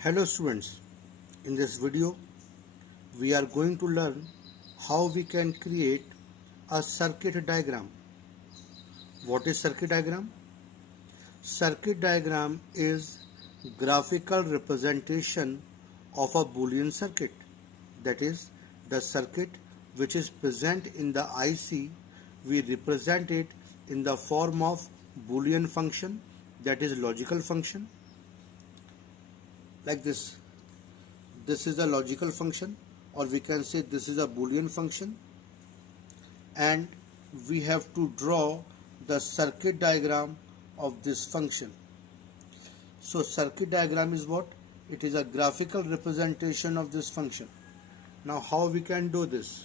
Hello students, in this video we are going to learn how we can create a circuit diagram. What is circuit diagram? Circuit diagram is graphical representation of a Boolean circuit. That is, the circuit which is present in the IC, we represent it in the form of Boolean function, that is logical function, like this. This is a logical function, or we can say this is a Boolean function, and we have to draw the circuit diagram of this function. So circuit diagram is what? It is a graphical representation of this function. Now how we can do this?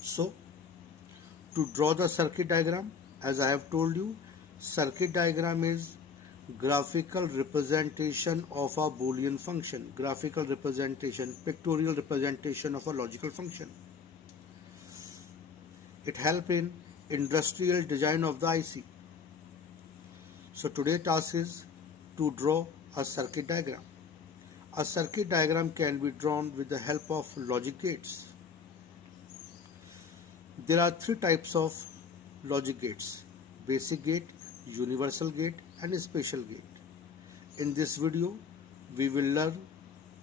So to draw the circuit diagram, as I have told you, circuit diagram is graphical representation of a Boolean function, graphical representation, pictorial representation of a logical function. It helps in industrial design of the IC. So today's task is to draw a circuit diagram. A circuit diagram can be drawn with the help of logic gates. There are three types of logic gates: basic gate, universal gate, and special gate. In this video we will learn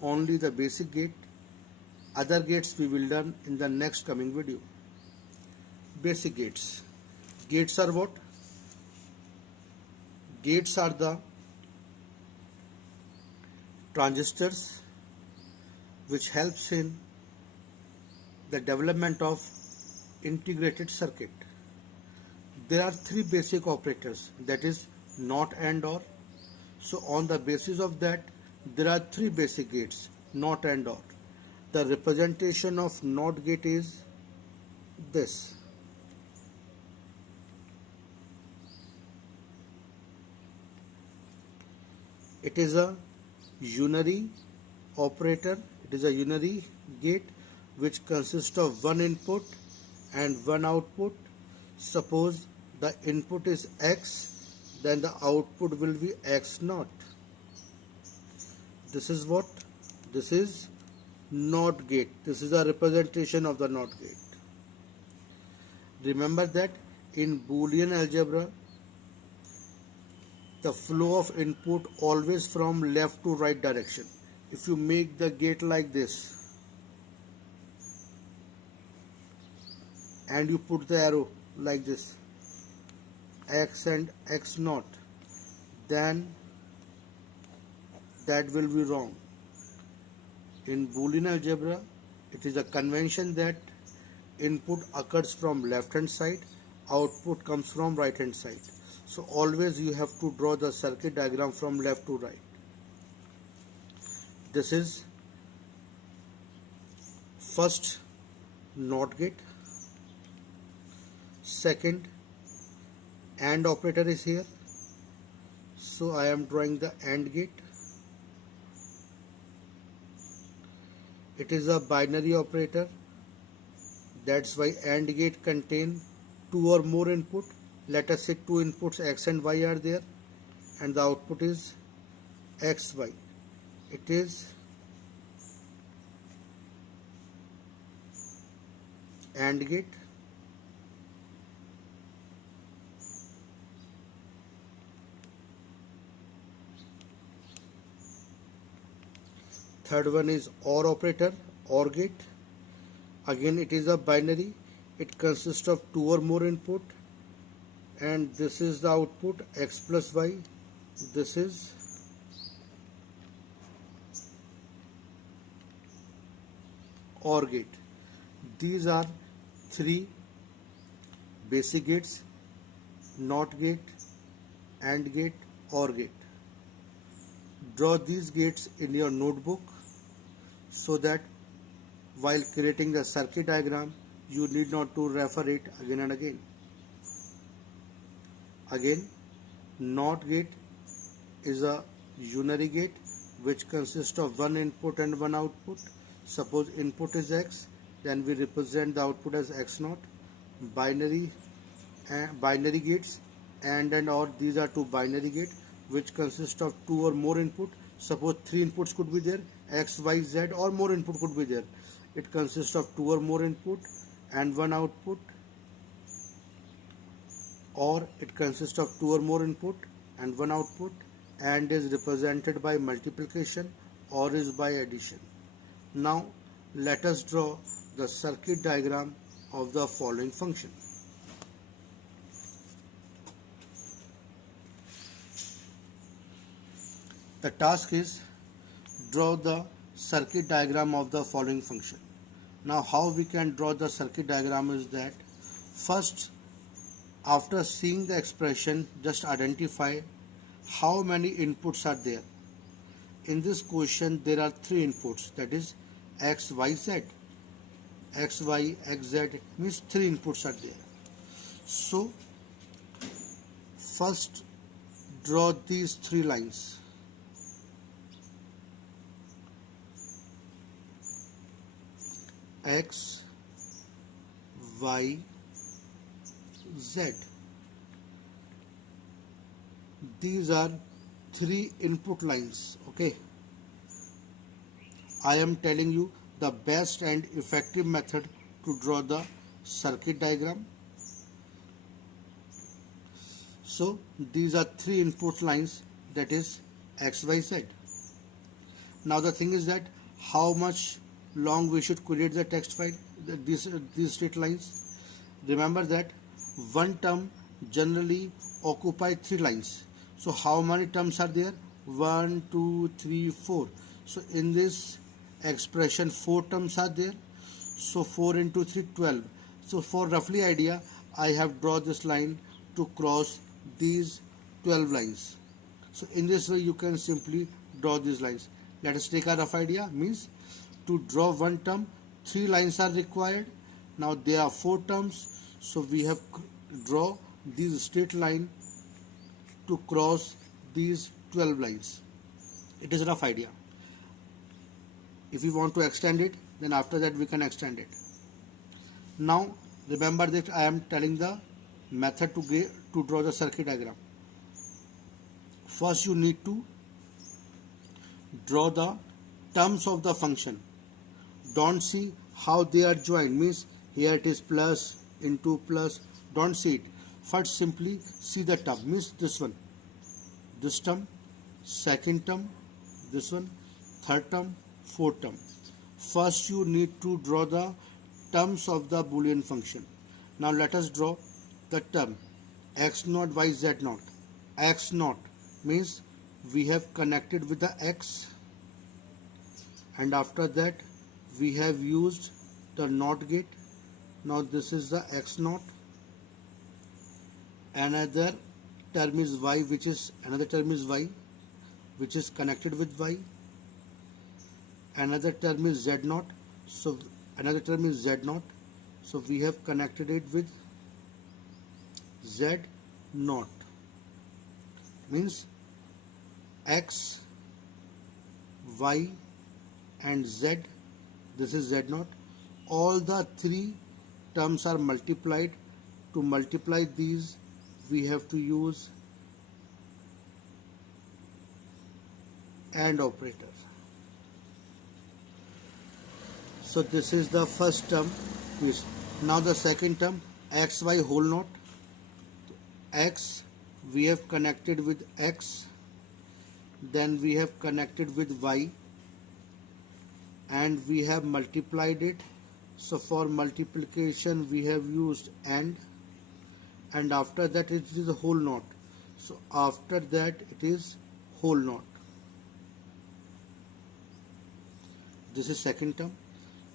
only the basic gate. Other gates we will learn in the next coming video. Basic gates. Gates are what? Gates are the transistors which helps in the development of integrated circuit. There are three basic operators, that is NOT, AND, OR. So on the basis of that, there are three basic gates, NOT, AND, OR. The representation of NOT gate is this. It is a unary operator. It is a unary gate which consists of one input and one output. Suppose the input is X, then the output will be X naught. This is what? This is NOT gate. This is a representation of the NOT gate. Remember that in Boolean algebra, the flow of input always from left to right direction. If you make the gate like this and you put the arrow like this, X and X naught, then that will be wrong. In Boolean algebra, it is a convention that input occurs from left hand side, output comes from right hand side. So always you have to draw the circuit diagram from left to right. This is first NOT gate. Second AND operator is here. So I am drawing the AND gate. It is a binary operator. That's why AND gate contain two or more input. Let us say two inputs X and Y are there, and the output is XY. It is AND gate. Third one is OR operator, OR gate. Again it is a binary. It consists of two or more input, and this is the output X plus Y. This is OR gate. These are three basic gates: NOT gate, AND gate, OR gate. Draw these gates in your notebook so that while creating the circuit diagram you need not to refer it again and again. Again, NOT gate is a unary gate which consists of one input and one output. Suppose input is X, then we represent the output as X naught. Binary gates, AND and OR, these are two binary gates which consist of two or more input. Suppose three inputs could be there, x, y, z, or more input could be there. It consists of two or more input and one output, or it consists of two or more input and one output, and is represented by multiplication or is by addition. Now let us draw the circuit diagram of the following function. The task is draw the circuit diagram of the following function. Now how we can draw the circuit diagram is that first, after seeing the expression, just identify how many inputs are there. In this question there are three inputs, that is x, y, z. X, y, x, z means three inputs are there. So first draw these three lines. X, Y, Z. These are three input lines. Okay, I am telling you the best and effective method to draw the circuit diagram. So these are three input lines, that is x, y, z. Now the thing is that how much long we should create the text file, these straight lines. Remember that one term generally occupy three lines. So how many terms are there? 1, 2, 3, 4. So in this expression 4 terms are there. So 4 into 3, 12. So for roughly idea, I have drawn this line to cross these 12 lines. So in this way you can simply draw these lines. Let us take a rough idea. Means to draw one term, three lines are required. Now there are 4 terms, so we have draw this straight line to cross these 12 lines. It is a rough idea. If we want to extend it, then after that we can extend it. Now remember that I am telling the method to draw the circuit diagram. First you need to draw the terms of the function. Don't see how they are joined, means here it is plus into plus, don't see it. First simply see the term, means this one, this term, second term, this one, third term, fourth term. First you need to draw the terms of the Boolean function. Now let us draw the term x naught, y, z naught. X naught means we have connected with the x, and after that we have used the NOT gate. Now this is the x naught. Another term is y, which is connected with y. Another term is z naught. So another term is z naught. So we have connected it with z naught. Means x, y, and z. This is z naught. All the three terms are multiplied. To multiply these, we have to use AND operator. So this is the first term. Now the second term, x, y whole naught. X we have connected with x, then we have connected with y, and we have multiplied it. So for multiplication we have used AND, and after that it is a whole naught. So after that it is whole naught. This is second term.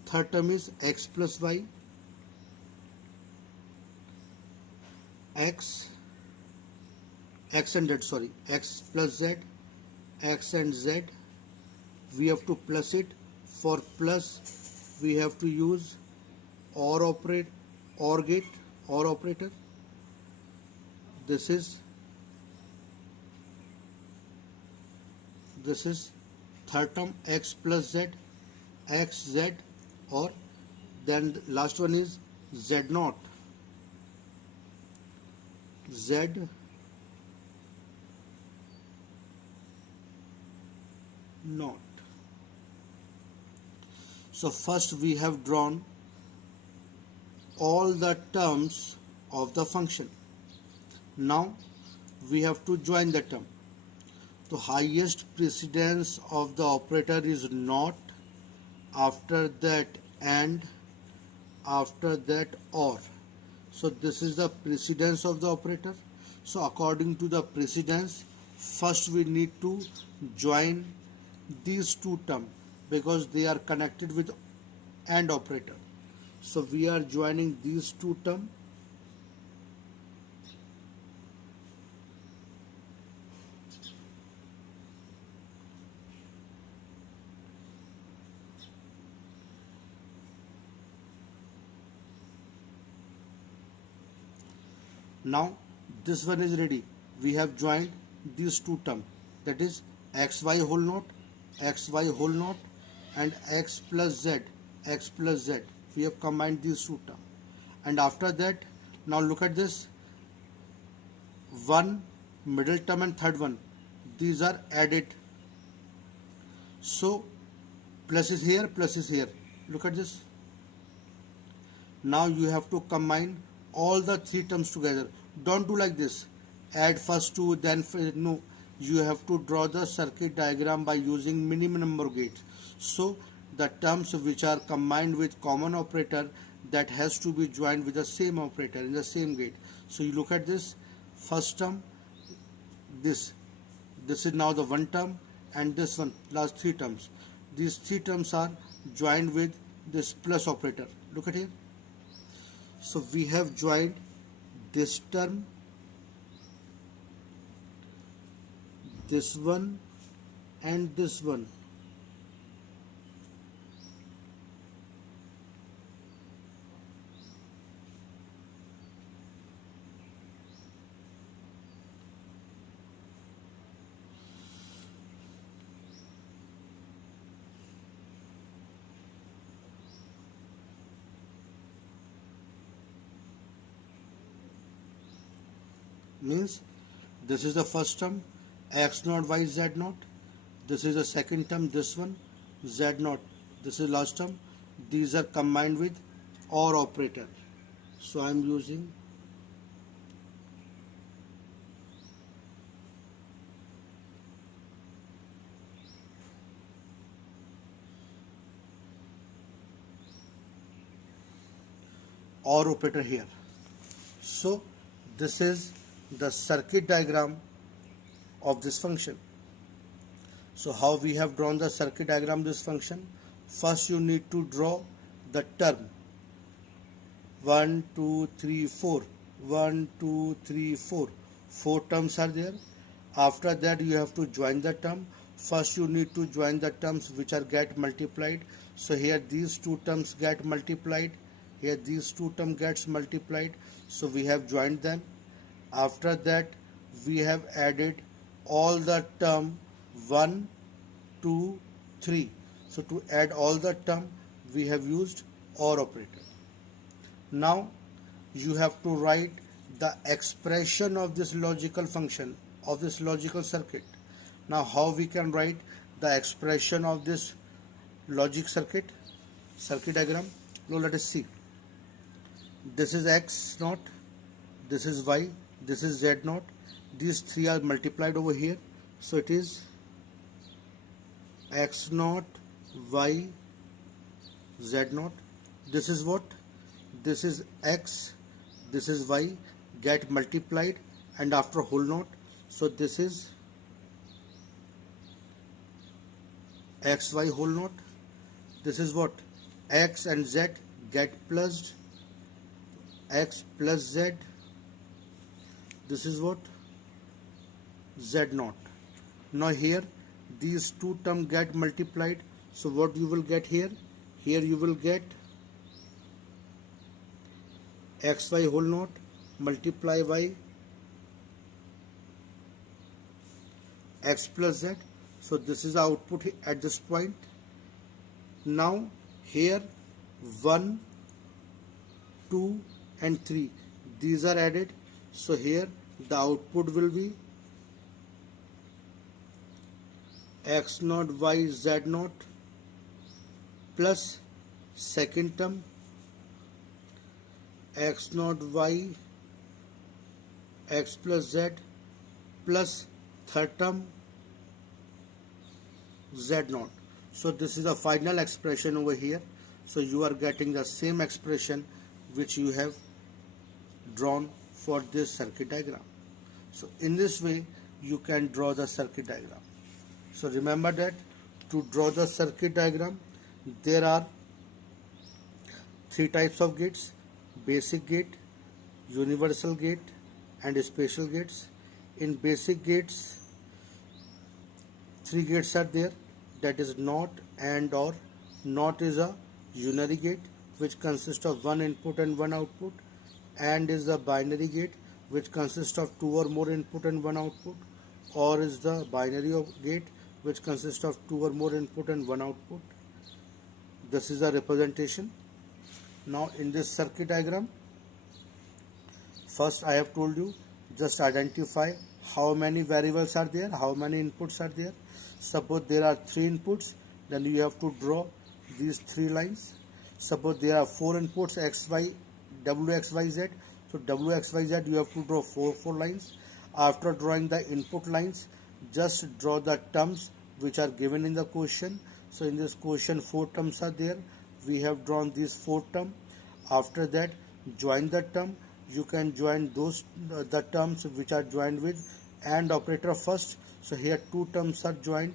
Third term is x plus y, x and z, x plus z, x and z. We have to plus it. For plus we have to use OR operator. This is third term, x plus z, x, z, or then the last one is z naught, z not. So first we have drawn all the terms of the function. Now we have to join the term. The highest precedence of the operator is not, after that and, after that or. So this is the precedence of the operator. So according to the precedence, first we need to join these two terms because they are connected with AND operator. So we are joining these two terms. Now this one is ready. We have joined these two terms, that is xy whole not, xy whole not, and x plus z, x plus z. We have combined these two terms. And after that, now look at this. One middle term and third one, these are added. So plus is here, plus is here. Look at this. Now you have to combine all the three terms together. Don't do like this, add first two then no, you have to draw the circuit diagram by using minimum number of gates. So the terms which are combined with common operator, that has to be joined with the same operator in the same gate. So you look at this first term, this is now the one term, and this one, last three terms. These three terms are joined with this plus operator. Look at here. So we have joined this term, this one, and this one. Means this is the first term, x naught y z naught. This is the second term, this one, z naught. This is last term. These are combined with OR operator. So I am using OR operator here. So this is the circuit diagram of this function. So how we have drawn the circuit diagram of this function? First you need to draw the term 1 2 3 4, 1 2 3 4, 4 terms are there. After that you have to join the term. First you need to join the terms which are get multiplied. So here these two terms get multiplied, here these two terms gets multiplied, so we have joined them. After that we have added all the term 1 2 3. So to add all the term we have used OR operator. Now you have to write the expression of this logical function, of this logical circuit. Now how we can write the expression of this logic circuit diagram? Now let us see. This is x naught, this is y, this is z naught. These three are multiplied over here, so it is x naught, y, z naught. This is what? This is x, this is y, get multiplied and after whole naught. So this is xy whole naught. This is what? X and z get plused, x plus z. This is what? Z naught. Now here these two terms get multiplied. So what you will get here? Here you will get xy whole naught multiply y x plus z. So this is the output at this point. Now here 1 2 and 3, these are added, so here the output will be x naught y z naught plus second term x naught y x plus z plus third term z naught. So this is the final expression over here. So you are getting the same expression which you have drawn for this circuit diagram. So in this way you can draw the circuit diagram. So remember that to draw the circuit diagram there are three types of gates: basic gate, universal gate and special gates. In basic gates, three gates are there, that is NOT, AND, OR. NOT is a unary gate which consists of one input and one output. AND is the binary gate which consists of two or more input and one output. OR is the binary gate which consists of two or more input and one output. This is a representation. Now in this circuit diagram, first I have told you, just identify how many variables are there, how many inputs are there. Suppose there are three inputs, then you have to draw these three lines. Suppose there are four inputs, x, y, w, x, y, z. So w, x, y, z you have to draw four lines. After drawing the input lines, just draw the terms which are given in the question. So in this question 4 terms are there. We have drawn these 4 terms. After that, join the term. You can join those the terms which are joined with AND operator first. So here two terms are joined.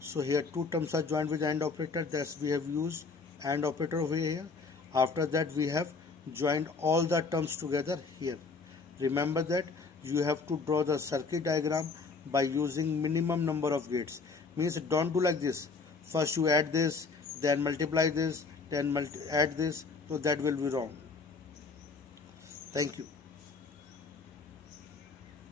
So here two terms are joined with AND operator. Thus we have used AND operator over here. After that we have joined all the terms together here. Remember that you have to draw the circuit diagram by using minimum number of gates. Means don't do like this. First you add this, then multiply this, then add this. So that will be wrong. Thank you.